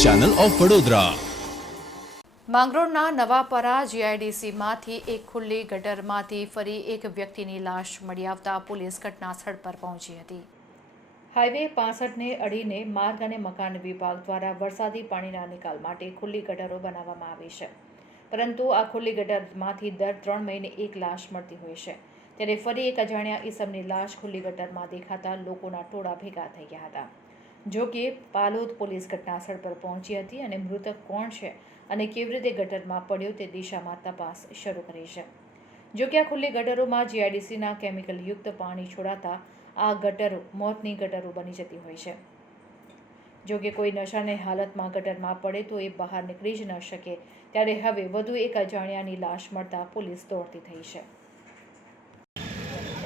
Channel of Vadodara માંગરોળના નવાપરા જીઆઈડીસીમાંથી એક ખુલ્લી ગટરમાંથી ફરી એક વ્યક્તિની લાશ મળી આવતા પોલીસ ઘટના સ્થળ પર પહોંચી હતી. હાઈવે પાસઠને અડીને માર્ગ અને મકાન વિભાગ દ્વારા વરસાદી પાણીના નિકાલ માટે ખુલ્લી ગટરો બનાવવામાં આવી છે. પરંતુ આ ખુલ્લી ગટરમાંથી દર ત્રણ મહિને એક લાશ મળતી હોય છે. ત્યારે ફરી એક અજાણ્યા ઈસમની લાશ ખુલ્લી ગટરમાં દેખાતા લોકોના ટોળા ભેગા થઈ ગયા હતા. જો કે પાલોદ પોલીસ ઘટનાસ્થળ પર પહોંચી હતી અને મૃતક કોણ છે અને કેવી રીતે ગટરમાં પડ્યો તે દિશામાં તપાસ શરૂ કરી છે. જો કે આ ખુલ્લી ગટરોમાં જીઆઈડીસીના કેમિકલયુક્ત પાણી છોડાતા આ ગટરો મોતની ગટરો બની જતી હોય છે. જો કે કોઈ નશાની હાલતમાં ગટરમાં પડે તો એ બહાર નીકળી જ ન શકે. ત્યારે હવે વધુ એક અજાણ્યાની લાશ મળતા પોલીસ દોડતી થઈ છે.